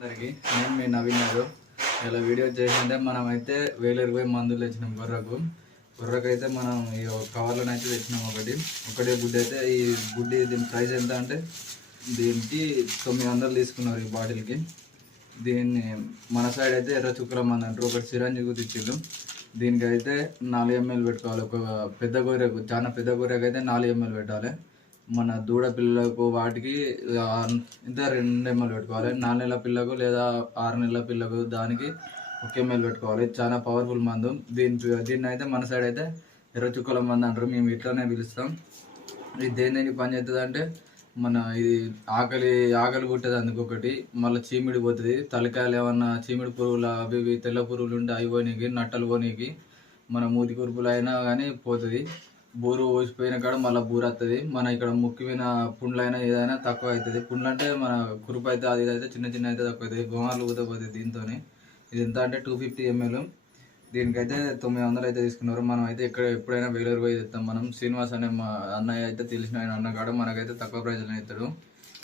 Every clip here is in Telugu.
అందరికీ. నేను మీ నవీన్ గారు ఇలా వీడియో చేసింటే మనం అయితే వేలు ఇరవై మందులు తెచ్చినాం గొర్రెకు గొర్రెకు అయితే మనం ఈ కవర్లను అయితే తెచ్చినాం ఒకటి. ఒకటి గుడ్డి అయితే ఈ గుడ్డి దీని ప్రైస్ ఎంత అంటే దీనికి తొమ్మిది వందలు తీసుకున్నారు ఈ బాటిల్కి. దీన్ని మన సైడ్ అయితే ఎర్ర చుక్కల అంటారు. ఒకటి సిరంజి కుదిచ్చిళ్ళు దీనికి అయితే నాలుగు ఎంఎల్ పెట్టుకోవాలి. ఒక పెద్ద గొర్రెకు చాలా పెద్ద గొర్రెకు అయితే నాలుగు ఎంఎల్ పెట్టాలి. మన దూడ పిల్లలకు వాటికి ఇంత రెండు ఎంఎల్ పెట్టుకోవాలి. నాలుగు నెలల పిల్లకు లేదా ఆరు నెలల పిల్లకు దానికి ఒక ఎంఎల్ పెట్టుకోవాలి. చాలా పవర్ఫుల్ మందు. దీని దీన్ని అయితే మన సైడ్ అయితే ఎర్ర చుక్కల మందు అంటారు. మేము ఇట్లానే పిలుస్తాం. ఇది దేని దేనికి పని చేస్తుంది అంటే మన ఇది ఆకలి ఆకలి పుట్టేది అందుకొకటి. మళ్ళీ చీమిడి పోతుంది. తలకాయలు ఏమన్నా చీమిడి పురుగులు అవి ఇవి తెల్ల పురుగులు ఉంటే అవి పోనీకి నట్టలు పోనీకి మన మూతి కురుపులు అయినా కానీ పోతుంది. బోరు పోసిపోయిన కాడ మళ్ళీ బోర్ వస్తుంది మన ఇక్కడ ముక్కిపోయిన పుండ్లు అయినా ఏదైనా తక్కువ అవుతుంది పుండ్లు అంటే మన కురుపు అయితే అది ఇది అయితే చిన్న చిన్న అయితే తక్కువ అవుతుంది గోమాలు ఊతపోతుంది దీంతో ఇది ఎంత అంటే టూ ఫిఫ్టీ ఎంఎల్ దీనికైతే తొమ్మిది వందలు అయితే తీసుకున్నారు. మనం అయితే ఇక్కడ ఎప్పుడైనా వేలూరు పోయి తెస్తాం మనం శ్రీనివాస్ అనే మా అన్నయ్య అయితే తెలిసిన ఆయన అన్న కాడ మనకైతే తక్కువ ప్రైజ్లో ఇస్తాడు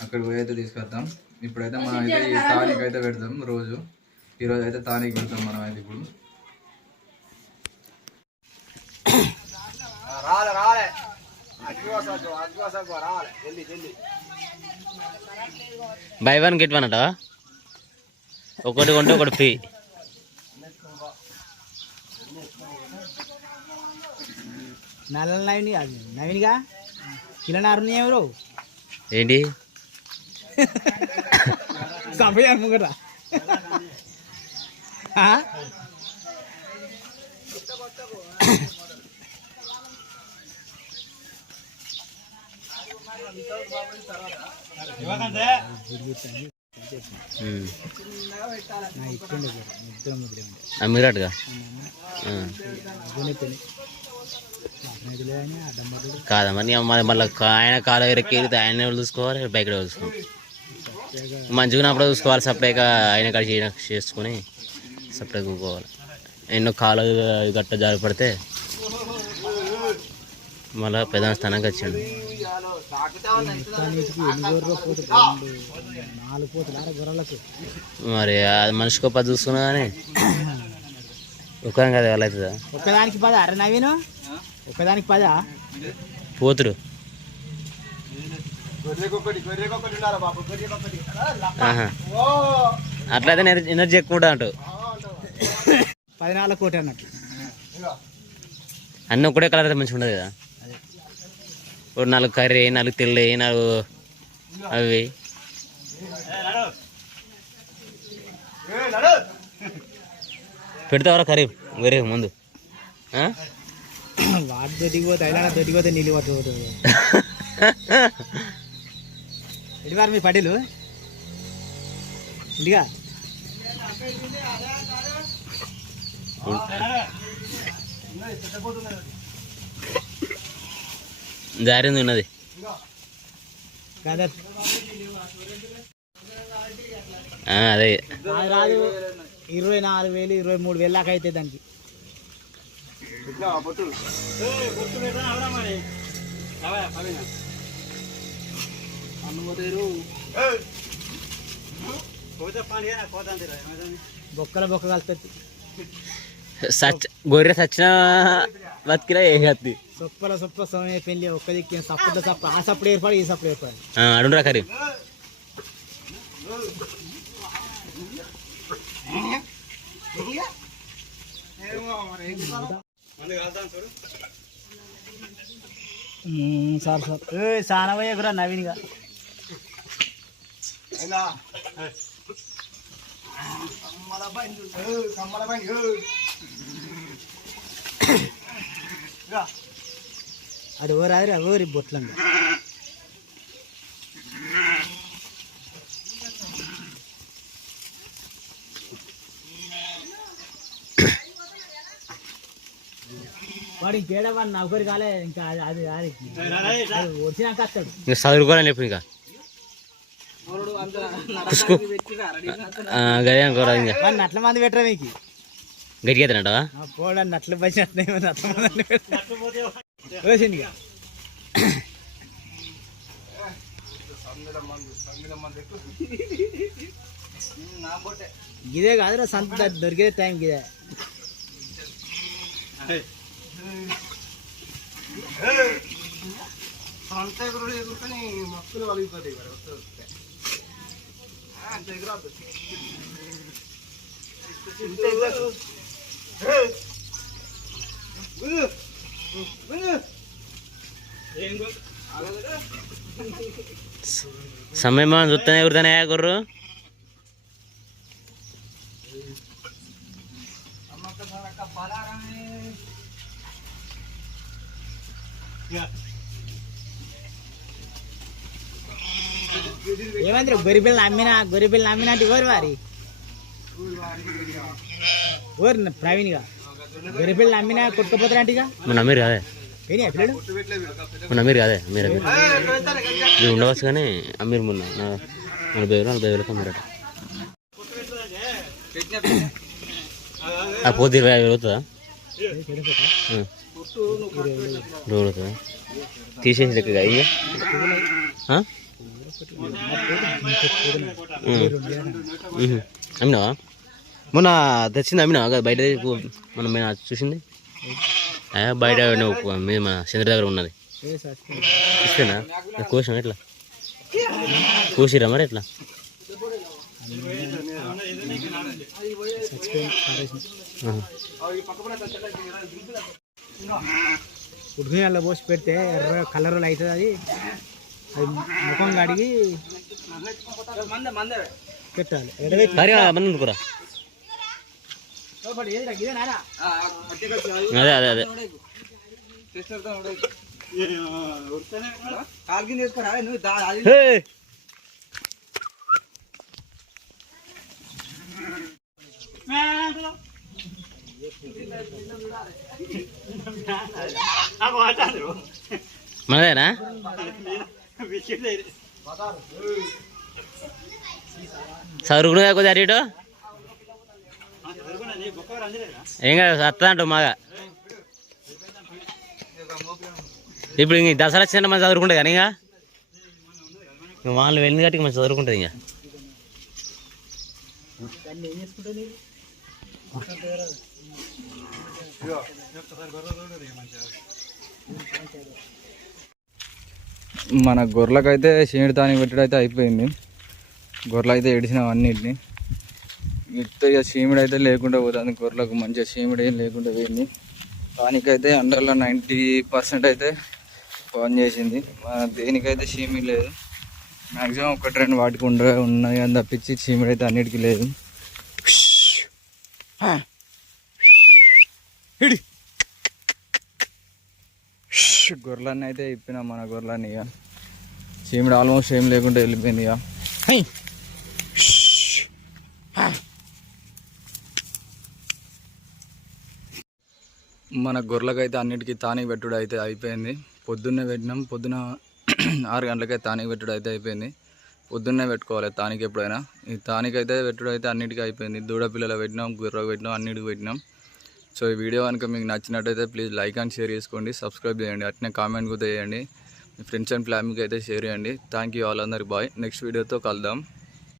అక్కడ పోయి అయితే తీసుకెళ్తాం ఇప్పుడైతే మనం అయితే ఈ తానిక్ అయితే పెడతాం రోజు. ఈరోజు అయితే తానిక్ పెడతాం మనం అయితే ఇప్పుడు. బై వన్ గెట్ వన్ అట ఒకటి కొంటే ఒకటి ఫ్రీ నల్ల నవీన్ కాదు. నవీన్గా కిలనారు ఎవరు? ఏంటి? సంపయ్యారు ముంగట మరి మరి? మళ్ళీ ఆయన కాలు ఎరక్కి ఆయన చూసుకోవాలి? బైక్ చూసుకోవాలి? మంచిగా ఉన్నప్పుడు చూసుకోవాలి సపరేట్గా ఆయన కాడ చేసుకొని సపరేట్గా కూకోవాలి. ఎన్నో కాలు గట్ట జారి పడితే మళ్ళీ పెద్ద స్థానానికి వచ్చాడు. నాలుగు మరి అది మనిషికి పది చూసుకున్నా కానీ ఒక కదా ఎలా అవుతుందా? ఒక్కదానికి పదా అరే నవీను. ఒక్కదానికి పదా. పోతురు. అట్లయితే ఎనర్జీ ఎక్కువ ఉంటుంది అంటావు. పదినాలుగు కోటి అన్నట్టు. అన్నీ ఒకటే కలర్ అయితే మంచిగా ఉండదు కదా. ఒక నాలుగు కర్రీ నాలుగు తెల్లి నాలుగు అవి. పెడతావరా కర్రీ? వేరే ముందు. ఆ? వాటి దొడ్డికి పోతే అయినా దొడ్డికి పోతే నీళ్ళు పట్టు పోతుంది ఎడివారు మీ పడీలు ఇంటిగా జారింది ఉన్నది అదే రాదు ఇరవై నాలుగు వేలు ఇరవై మూడు వేలు దాకా అయితే దానికి బొక్కల బొక్క కలుపుతుంది సచ్ గొర్రె సచ్చిన బతికినా ఏ కత్తి సొప్పల సొప్ప సమయ పెళ్ళి ఒక్క దిక్కిన సప్పుడు సప్ప. ఆ సప్పుడు ఏర్పడి ఈ సప్పుడు ఏర్పడి అడుండ్రా కర్రీ సార్ సార్. ఏ సానవయ్య కూడా నవీన్గా కమ్మల బండి కమ్మల బండి ఏ. ఇక, అడు ఓరాది ఓరి బొట్లండి వాడు ఇంకేడవాడు నౌకరి కాలే ఇంకా అది అది వచ్చినాక వస్తాడు. ఇంకా చదువుకోవాలని చెప్పు ఇంకా. నట్ల మంది పెట్టరా మీకు గట్టిగా తినడా పోడా నట్లు పచ్చి నట్ల నట్ల మంది వేసింది ఇక. సంగిల మందు సంగిల మందు ఎక్కువ ఇదే కాదురా సంత దొరికే టైం ఇదే ఎగురు ఎగురుకొని మక్కులు వలిగిపోతాయి అంత ఎగురొద్దు. ఇంత సమయం మనం చూస్తూనే ఎగురుతానే గుర్రు? ఏమంటారు గొరిబిల్ నమ్మిన గొరిబిల్ నమ్మినట్టు పిల్లలు వారి? ఎవరు వారి ఎవరు ప్రవీణ్గా? గొర్రె పిల్లలు అమ్మినా కొట్టుకుపోతారంటగా మన అమీర్ కాదే. ఏనా పిల్లలు? మన అమీర్ కాదే అమీర్ అమీర్. మీరు ఉండవచ్చు కానీ అమీర్ మొన్న నలభై వేలు నలభై వేలకు అమ్మారట. ఆ పోతే ఇరవై ఐదు అవుతుందా. రోజు అవుతుందా? తీసేసి లెక్క ఇంకా? అమ్మినావా మొన్న తెచ్చింది అమ్మినావా కదా బయట మనం మేము చూసింది. బయట మీ మన చంద్ర దగ్గర ఉన్నది. ఇష్టనా కోసిన ఎట్లా? కోసిరా మరి ఎట్లా? ఆహా. ఉడికిన అలా పోసి పెడితే ఎర్ర కలర్ అవుతుంది అది. అది ముఖం కడిగి మందే మందే పెట్టాలి ఎడబెట్టి సరే మంది అనుకోరా లోపల ఏదిరా, కాకపోతే ఆ, చదువుకునే ఏం కాదు వస్తుందంట మాగా. ఇప్పుడు ఇంక దసరా చిన్న మంచి చదువుకుంటుంది కానీ ఇంకా? వాళ్ళు వెళ్ళింది కాబట్టి మంచి చదువుకుంటుంది ఇంకా. మన గొర్రెలకైతే చీమిడి పెట్టడం అయితే అయిపోయింది. గొర్రెలు అయితే ఏడిసినాం అన్నిటిని. ఇట్లా ఇక చీమిడి అయితే లేకుండా పోతుంది. గొర్రెలకు మంచిగా చీమిడి ఏం లేకుండా పోయింది. దానికైతే అండర్లో నైంటీ పర్సెంట్ అయితే పని చేసింది. మన దేనికైతే చీమిడి లేదు. మ్యాక్సిమం ఒకటి రెండు వాటికి ఉండ ఉన్నాయి అని తప్పించి చీమిడి అయితే అన్నిటికీ లేదు. గొర్రెలన్నీ అయితే ఇప్పినాం మన గొర్రెలన్నీ ఇక. చీమిడి ఆల్మోస్ట్ ఏం లేకుండా వెళ్ళిపోయింది ఇక. మన గొర్రెలకైతే అన్నిటికీ తానికి పెట్టుడు అయితే అయిపోయింది. పొద్దున్నే పెట్టినాం. పొద్దున ఆరు గంటలకే తానికి పెట్టుడు అయితే అయిపోయింది. పొద్దున్నే పెట్టుకోవాలి తానికి ఎప్పుడైనా. ఈ తానికైతే పెట్టుడు అయితే అన్నిటికీ అయిపోయింది. దూడ పిల్లలు పెట్టినాం గుర్రకు పెట్టినాం అన్నిటికి పెట్టినాం. సో ఈ వీడియో కనుక మీకు నచ్చినట్టయితే ప్లీజ్ లైక్ అండ్ షేర్ చేసుకోండి. సబ్స్క్రైబ్ చేయండి. అట్నే కామెంట్ కూడా చేయండి. మీ ఫ్రెండ్స్ అండ్ ఫ్యామిలీకి అయితే షేర్ చేయండి. థ్యాంక్ యూ ఆల్ అందరికి. బాయ్. నెక్స్ట్ వీడియోతో కలుద్దాం.